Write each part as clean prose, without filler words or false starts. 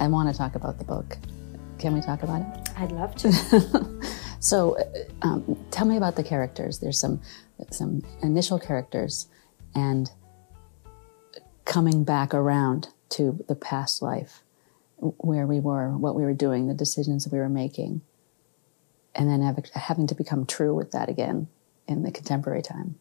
I want to talk about the book. Can we talk about it? I'd love to. So tell me about the characters. There's some initial characters and coming back around to the past life, where we were, what we were doing, the decisions that we were making, and then having to become true with that again in the contemporary time.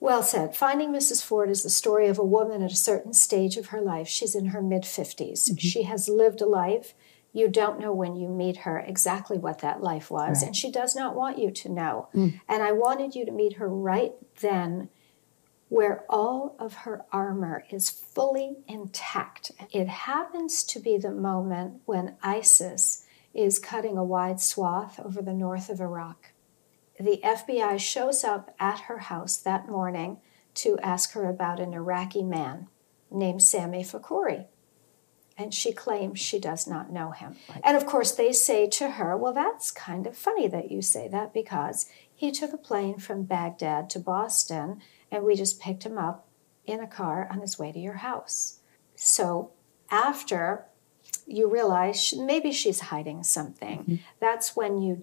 Well said. Finding Mrs. Ford is the story of a woman at a certain stage of her life. She's in her mid-50s. Mm-hmm. She has lived a life. You don't know when you meet her exactly what that life was, right. And she does not want you to know. Mm. And I wanted you to meet her right then, where all of her armor is fully intact. It happens to be the moment when ISIS is cutting a wide swath over the north of Iraq. The FBI shows up at her house that morning to ask her about an Iraqi man named Sami Fakouri. And she claims she does not know him. Right. And of course they say to her, well, that's kind of funny that you say that, because he took a plane from Baghdad to Boston and we just picked him up in a car on his way to your house. So after you realize maybe she's hiding something, mm-hmm. That's when you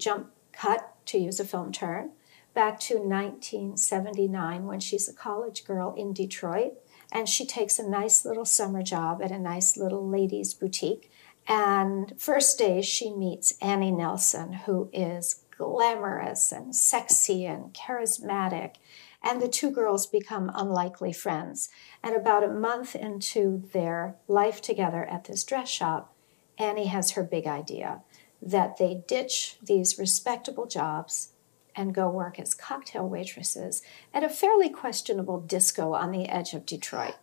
cut, to use a film term, back to 1979 when she's a college girl in Detroit. And she takes a nice little summer job at a nice little ladies' boutique. And first day she meets Annie Nelson, who is glamorous and sexy and charismatic. And the two girls become unlikely friends. And about a month into their life together at this dress shop, Annie has her big idea that they ditch these respectable jobs and go work as cocktail waitresses at a fairly questionable disco on the edge of Detroit.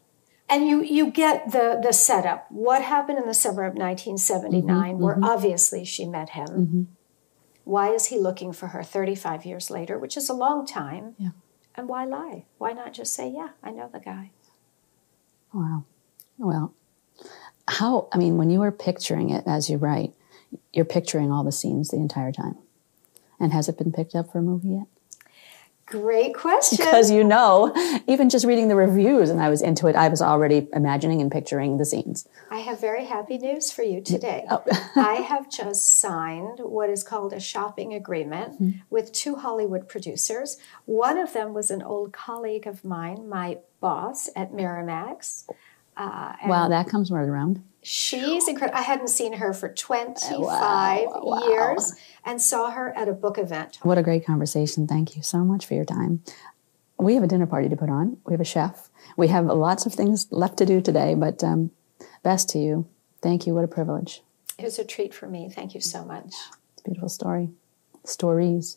And you get the setup. What happened in the summer of 1979, mm-hmm, where mm-hmm. obviously she met him. Mm-hmm. Why is he looking for her 35 years later, which is a long time? Yeah. And why lie? Why not just say, yeah, I know the guy? Wow. Well, when you were picturing it as you write, you're picturing all the scenes the entire time. And has it been picked up for a movie yet? Great question. Because even just reading the reviews and I was into it, I was already imagining and picturing the scenes. I have very happy news for you today. Oh. I have just signed what is called a shopping agreement mm-hmm. with 2 Hollywood producers. One of them was an old colleague of mine, my boss at Miramax. Wow, that comes right around. She's incredible. I hadn't seen her for 25 years and saw her at a book event. What a great conversation. Thank you so much for your time. We have a dinner party to put on. We have a chef. We have lots of things left to do today, but best to you. Thank you. What a privilege. It was a treat for me. Thank you so much. It's a beautiful story. Stories.